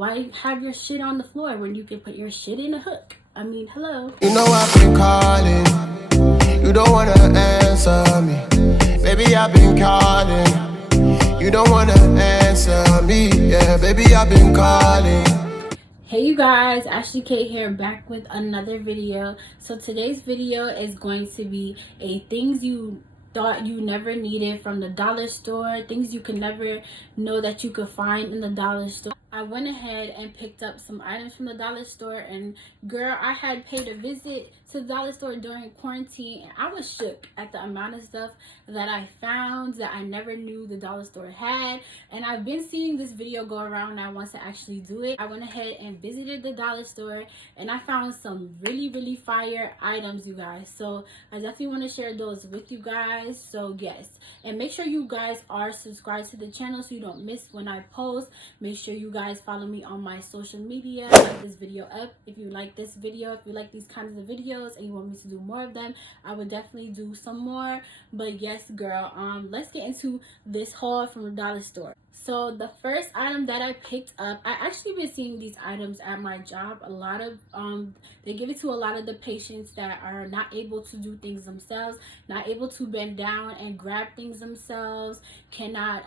Why have your shit on the floor when you can put your shit in a hook? I mean, hello. You know I've been calling, you don't wanna answer me. Baby, I've been calling, you don't wanna answer me. Yeah, baby, I've been calling. Hey you guys, Ashley K here, back with another video. So today's video is going to be a things you thought you never needed from the dollar store, things you can never know that you could find in the dollar store. I went ahead and picked up some items from the dollar store, and girl, I had paid a visit to the dollar store during quarantine, and I was shook at the amount of stuff that I found that I never knew the dollar store had. And I've been seeing this video go around, and I want to actually do it. I went ahead and visited the dollar store, and I found some really fire items, you guys. So I definitely want to share those with you guys. So yes, and make sure you guys are subscribed to the channel so you don't miss when I post. Make sure you guys follow me on my social media. Like this video up if you like this video. If you like these kinds of videos and you want me to do more of them, I would definitely do some more. But yes, girl, let's get into this haul from the dollar store. So the first item that I picked up, I actually been seeing these items at my job. A lot of they give it to a lot of the patients that are not able to do things themselves, not able to bend down and grab things themselves, cannot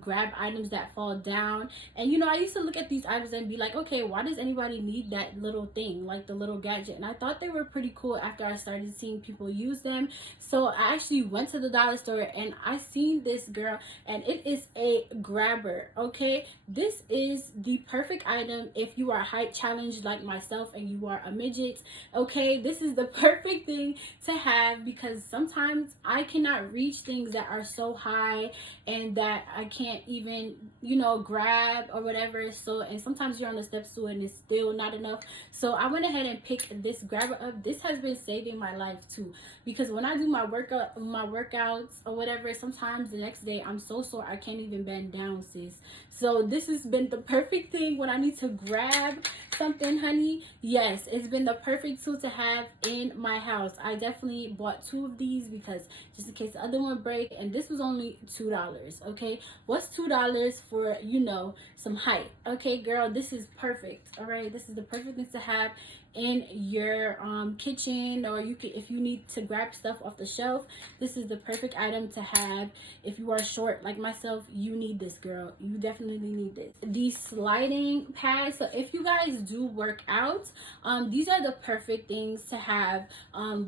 grab items that fall down. And you know, I used to look at these items and be like, okay, why does anybody need that little thing, like the little gadget? And I thought they were pretty cool after I started seeing people use them. So I actually went to the dollar store and I seen this, girl, and it is a grabber. Okay, this is the perfect item if you are height challenged like myself and you are a midget. Okay, this is the perfect thing to have because sometimes I cannot reach things that are so high and that I can't even, you know, grab or whatever. So, and sometimes you're on the step stool and it's still not enough. So I went ahead and picked this grabber up. This has been saving my life too, because when I do my workouts or whatever, sometimes the next day I'm so sore I can't even bend down, sis. So this has been the perfect thing when I need to grab something, honey. Yes, it's been the perfect tool to have in my house. I definitely bought 2 of these because just in case the other one break, and this was only $2. Okay, what's $2 for, you know, some height? Okay, girl, this is perfect. All right, this is the perfect thing to have in your kitchen, or you can, if you need to grab stuff off the shelf, this is the perfect item to have. If you are short like myself, you need this, girl. You definitely need this. These sliding pads, so if you guys do work out, these are the perfect things to have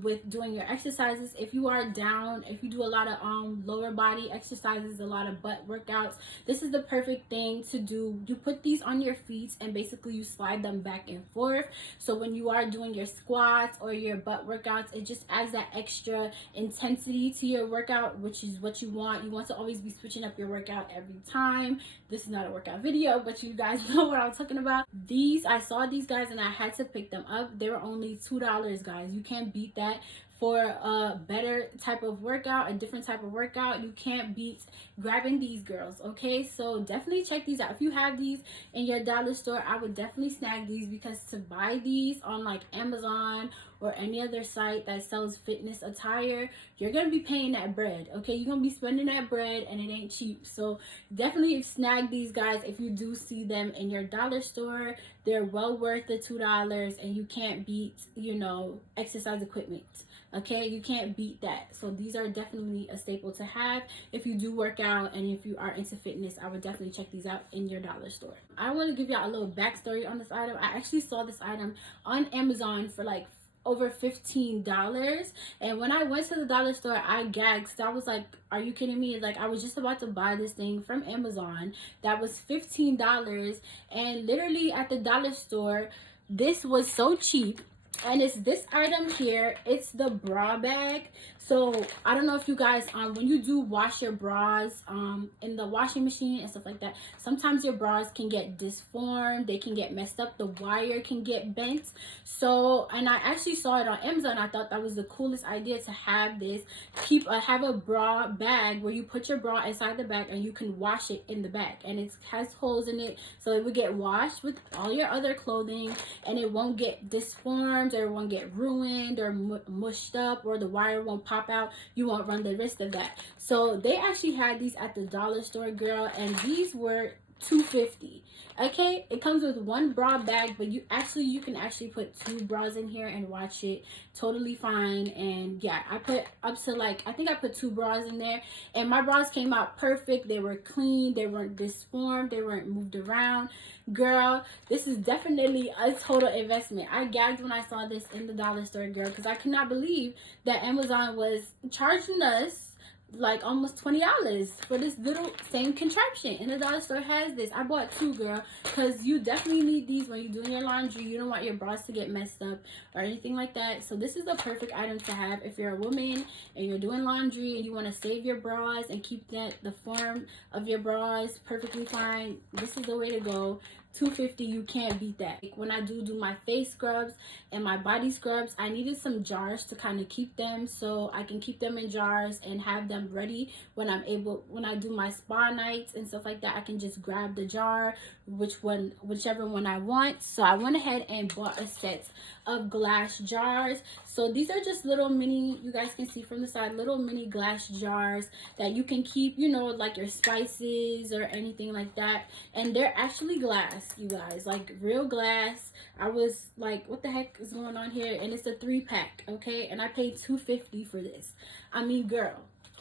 with doing your exercises. If you are down, if you do a lot of lower body exercises, a lot of butt workouts, this is the perfect thing to do. You put these on your feet and basically you slide them back and forth. So when you are doing your squats or your butt workouts, it just adds that extra intensity to your workout, which is what you want. You want to always be switching up your workout every time. This is not a workout video, but you guys know what I'm talking about. These, I saw these guys and I had to pick them up. They were only $2, guys. You can't beat that. For a better type of workout, a different type of workout, you can't beat grabbing these, girls. Okay, so definitely check these out. If you have these in your dollar store, I would definitely snag these, because to buy these on like Amazon or any other site that sells fitness attire, you're gonna be paying that bread. Okay, you're gonna be spending that bread and it ain't cheap. So definitely snag these, guys, if you do see them in your dollar store. They're well worth the $2, and you can't beat, you know, exercise equipment. Okay, you can't beat that. So these are definitely a staple to have if you do work out, and if you are into fitness, I would definitely check these out in your dollar store. I want to give y'all a little backstory on this item. I actually saw this item on Amazon for like over $15, and when I went to the dollar store, I gagged. I was like, are you kidding me? Like, I was just about to buy this thing from Amazon that was $15, and literally at the dollar store, this was so cheap. And it's this item here. It's the bra bag. So I don't know if you guys when you do wash your bras in the washing machine and stuff like that, sometimes your bras can get disformed, they can get messed up, the wire can get bent. So, and I actually saw it on Amazon. I thought that was the coolest idea to have this. Have a bra bag where you put your bra inside the bag and you can wash it in the bag, and it has holes in it, so it would get washed with all your other clothing and it won't get disformed, or it won't get ruined or mushed up, or the wire won't pop out. You won't run the risk of that. So they actually had these at the dollar store, girl, and these were $2.50. Okay, it comes with one bra bag, but you can actually put 2 bras in here and wash it totally fine. And yeah, I put up to like, I think I put 2 bras in there, and my bras came out perfect. They were clean, they weren't disformed, they weren't moved around. Girl, this is definitely a total investment. I gagged when I saw this in the dollar store, girl, because I could not believe that Amazon was charging us like almost $20 for this little same contraption, and the dollar store has this. I bought 2, girl, because you definitely need these when you're doing your laundry. You don't want your bras to get messed up or anything like that. So this is the perfect item to have if you're a woman and you're doing laundry and you want to save your bras and keep the form of your bras perfectly fine. This is the way to go. $2.50, you can't beat that. When I do my face scrubs and my body scrubs, I needed some jars to kind of keep them, so I can keep them in jars and have them ready when I do my spa nights and stuff like that. I can just grab the jar, whichever one I want. So I went ahead and bought a set of glass jars. So these are just little mini, you guys can see from the side, little mini glass jars that you can keep, you know, like your spices or anything like that. And they're actually glass, you guys, like real glass. I was like, what the heck is going on here? And it's a 3-pack, okay? And I paid $2.50 for this. I mean, girl,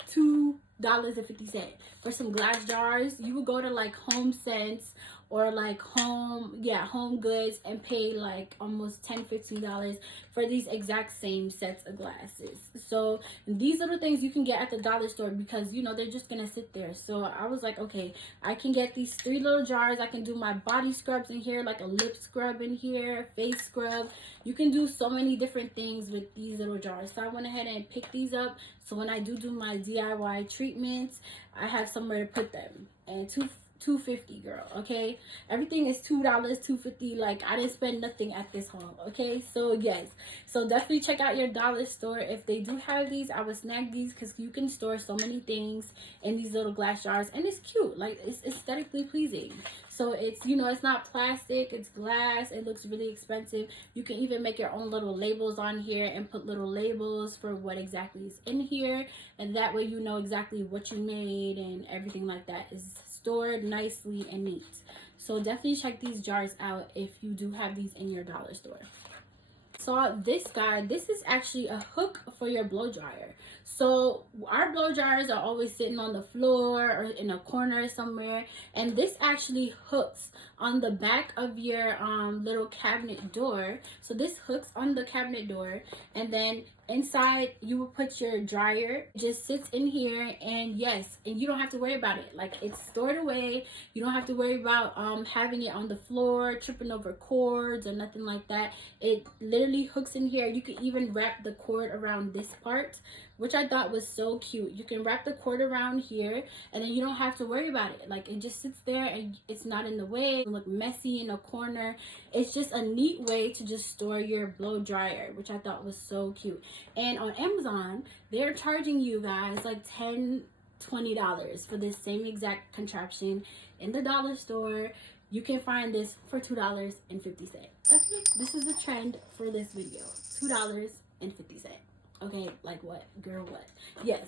$2.50 for some glass jars. You would go to like Home Sense or like Home Goods and pay like almost $10-15 for these exact same sets of glasses. So these little things you can get at the dollar store because, you know, they're just gonna sit there. So I was like, okay, I can get these 3 little jars. I can do my body scrubs in here, like a lip scrub in here, face scrub. You can do so many different things with these little jars. So I went ahead and picked these up, so when I do my DIY treatments, I have somewhere to put them. And $2.50, girl, okay? Everything is $2, $2.50. Like, I didn't spend nothing at this haul, okay? So yes, so definitely check out your dollar store. If they do have these, I would snag these because you can store so many things in these little glass jars, and it's cute. Like, it's aesthetically pleasing. So it's, you know, it's not plastic, it's glass. It looks really expensive. You can even make your own little labels on here and put little labels for what exactly is in here, and that way you know exactly what you made, and everything like that is stored nicely and neat. So definitely check these jars out if you do have these in your dollar store. Saw this guy. This is actually a hook for your blow dryer. So our blow dryers are always sitting on the floor or in a corner somewhere, and this actually hooks on the back of your little cabinet door. So this hooks on the cabinet door, and then inside you will put your dryer. It just sits in here, and yes, and you don't have to worry about it. Like, it's stored away. You don't have to worry about having it on the floor, tripping over cords or nothing like that. It literally hooks in here. You can even wrap the cord around this part, which I thought was so cute. You can wrap the cord around here, and then you don't have to worry about it. Like, it just sits there and it's not in the way. It look messy in a corner. It's just a neat way to just store your blow dryer, which I thought was so cute. And on Amazon, they're charging you guys like $10-20 for this same exact contraption. In the dollar store, you can find this for $2.50. Okay, this is the trend for this video. $2.50. Okay, like what, girl, what? Yes.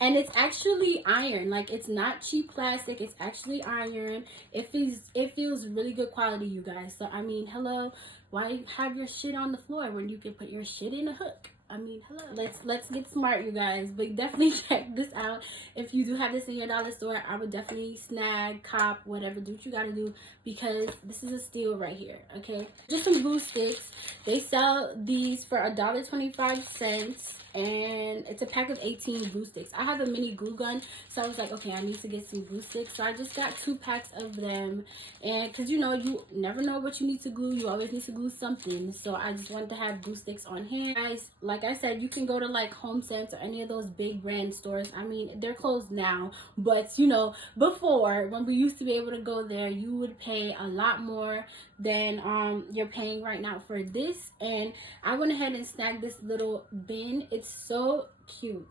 And it's actually iron. Like, it's not cheap plastic, it's actually iron. It feels really good quality, you guys. So I mean, hello, why have your shit on the floor when you can put your shit in a hook? I mean, hello. Let's get smart, you guys. But definitely check this out. If you do have this in your dollar store, I would definitely snag, cop, whatever, do what you gotta do, because this is a steal right here. Okay, just some glue sticks. They sell these for $1.25, and it's a pack of 18 glue sticks. I have a mini glue gun, so I was like, okay, I need to get some glue sticks. So I just got 2 packs of them, and because, you know, you never know what you need to glue. You always need to glue something, so I just wanted to have glue sticks on hand. Guys, like I said, you can go to like Home Sense or any of those big brand stores. I mean, they're closed now, but you know, before, when we used to be able to go there, you would pay a lot more than you're paying right now for this. And I went ahead and snagged this little bin. It's so cute.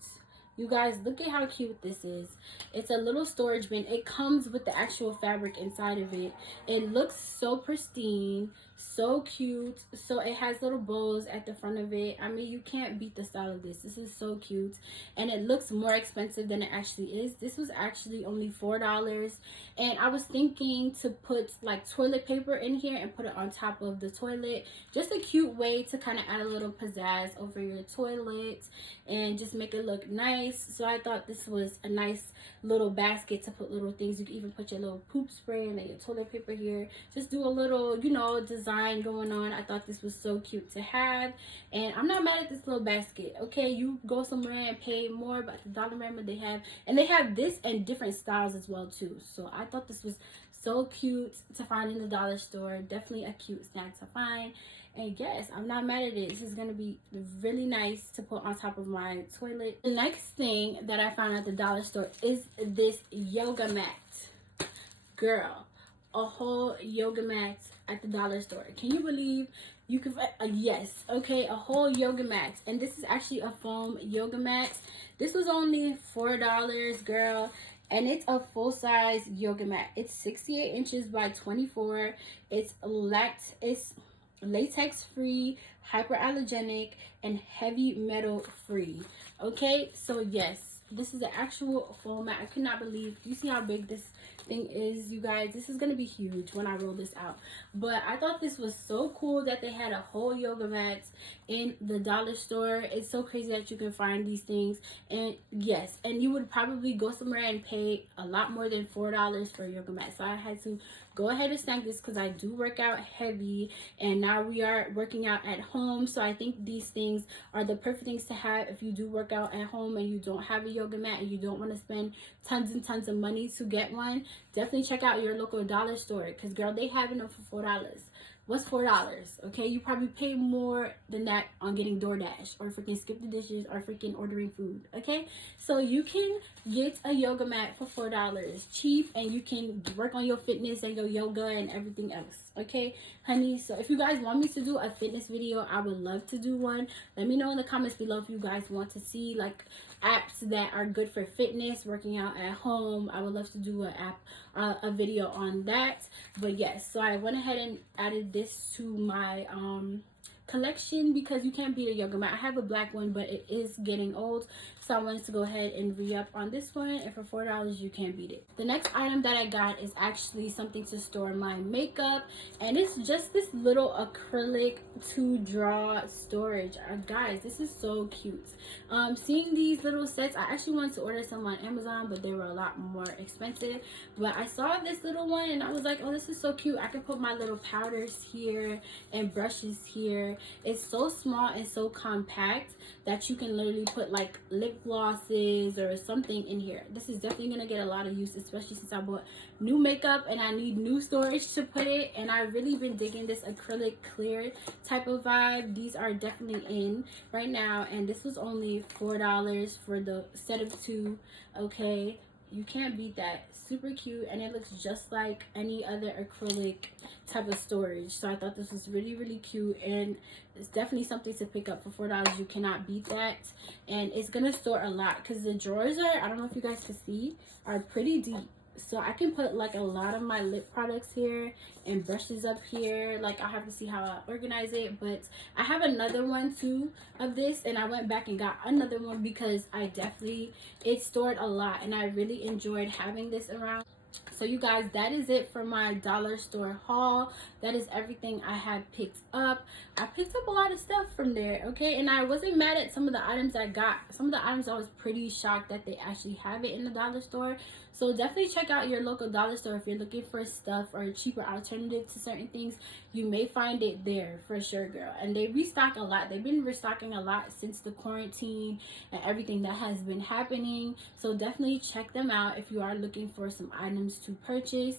You guys, look at how cute this is. It's a little storage bin. It comes with the actual fabric inside of it. It looks so pristine, so cute. So it has little bows at the front of it. I mean, you can't beat the style of this. This is so cute. And it looks more expensive than it actually is. This was actually only $4. And I was thinking to put like toilet paper in here and put it on top of the toilet. Just a cute way to kind of add a little pizzazz over your toilet and just make it look nice. So I thought this was a nice little basket to put little things. You can even put your little poop spray and then your toilet paper here. Just do a little, you know, design going on. I thought this was so cute to have, and I'm not mad at this little basket. Okay, you go somewhere and pay more, but the Dollarama they have this and different styles as well too. So I thought this was so cute to find in the dollar store. Definitely a cute snack to find. And yes, I'm not mad at it. This is going to be really nice to put on top of my toilet. The next thing that I found at the dollar store is this yoga mat. Girl, a whole yoga mat at the dollar store. Can you believe you could yes, okay, a whole yoga mat. And this is actually a foam yoga mat. This was only $4, girl. And it's a full-size yoga mat. It's 68 inches by 24. It's latex free, hyperallergenic, and heavy metal free. Okay, so yes, this is an actual foam mat. I could not believe, you see how big this thing is, you guys. This is gonna be huge when I roll this out. But I thought this was so cool that they had a whole yoga mat in the dollar store. It's so crazy that you can find these things. And yes, and you would probably go somewhere and pay a lot more than $4 for a yoga mat. So I had to go ahead and snag this because I do work out heavy, and now we are working out at home. So I think these things are the perfect things to have if you do work out at home and you don't have a yoga mat and you don't want to spend tons and tons of money to get one. Definitely check out your local dollar store, because girl, they have enough for $4. What's $4? Okay, you probably pay more than that on getting DoorDash or freaking Skip the Dishes or freaking ordering food. Okay, so you can get a yoga mat for $4, cheap, and you can work on your fitness and your yoga and everything else. Okay, honey. So if you guys want me to do a fitness video, I would love to do one. Let me know in the comments below if you guys want to see like apps that are good for fitness, working out at home. I would love to do a video on that. But yes, so I went ahead and added this to my collection because you can't beat a yoga mat. I have a black one, but it is getting old, so I wanted to go ahead and re-up on this one, and for $4 you can't beat it. The next item that I got is actually something to store my makeup, and it's just this little acrylic to draw storage. Guys, this is so cute. Seeing these little sets, I actually wanted to order some on Amazon, but they were a lot more expensive. But I saw this little one and I was like, oh, this is so cute. I can put my little powders here and brushes here. It's so small and so compact that you can literally put like lip glosses or something in here. This is definitely gonna get a lot of use, especially since I bought new makeup and I need new storage to put it. And I've really been digging this acrylic clear type of vibe. These are definitely in right now, and this was only $4 for the set of 2. Okay, you can't beat that. Super cute, and it looks just like any other acrylic type of storage. So I thought this was really, really cute, and it's definitely something to pick up for $4. You cannot beat that, and it's gonna store a lot because the drawers are, I don't know if you guys can see, are pretty deep. So I can put like a lot of my lip products here and brushes up here. Like, I'll have to see how I organize it, but I have another one too of this, and I went back and got another one because it stored a lot, and I really enjoyed having this around. So you guys, that is it for my dollar store haul. That is everything I had picked up. I picked up a lot of stuff from there, okay? And I wasn't mad at some of the items I got. Some of the items I was pretty shocked that they actually have it in the dollar store. So definitely check out your local dollar store if you're looking for stuff or a cheaper alternative to certain things. You may find it there for sure, girl. And they restock a lot. They've been restocking a lot since the quarantine and everything that has been happening. So definitely check them out if you are looking for some items to purchase.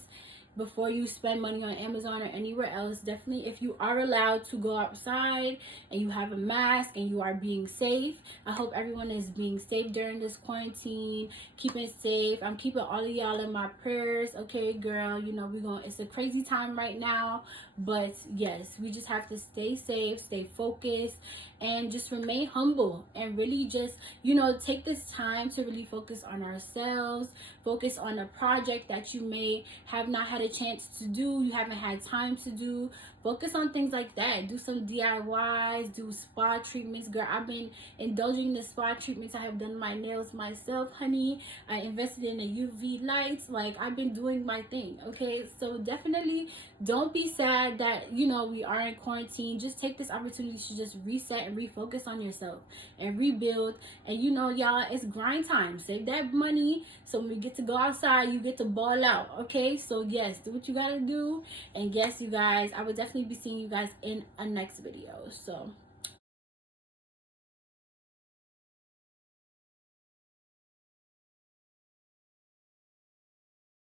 before you spend money on Amazon or anywhere else. Definitely, if you are allowed to go outside and you have a mask and you are being safe, I hope everyone is being safe during this quarantine, keeping safe. I'm keeping all of y'all in my prayers. Okay, girl, you know, it's a crazy time right now, but yes, we just have to stay safe, stay focused, and just remain humble, and really just, you know, take this time to really focus on ourselves, focus on a project that you may have not had a chance to do, you haven't had time to do. Focus on things like that. Do some DIYs, do spa treatments. Girl, I've been indulging in the spa treatments. I have done my nails myself, honey. I invested in the UV lights. Like, I've been doing my thing, okay? So definitely don't be sad that, you know, we are in quarantine. Just take this opportunity to just reset and refocus on yourself and rebuild. And you know, y'all, it's grind time. Save that money so when we get to go outside, you get to ball out, okay? So yes, do what you gotta do. And yes, you guys, I will definitely be seeing you guys in a next video. So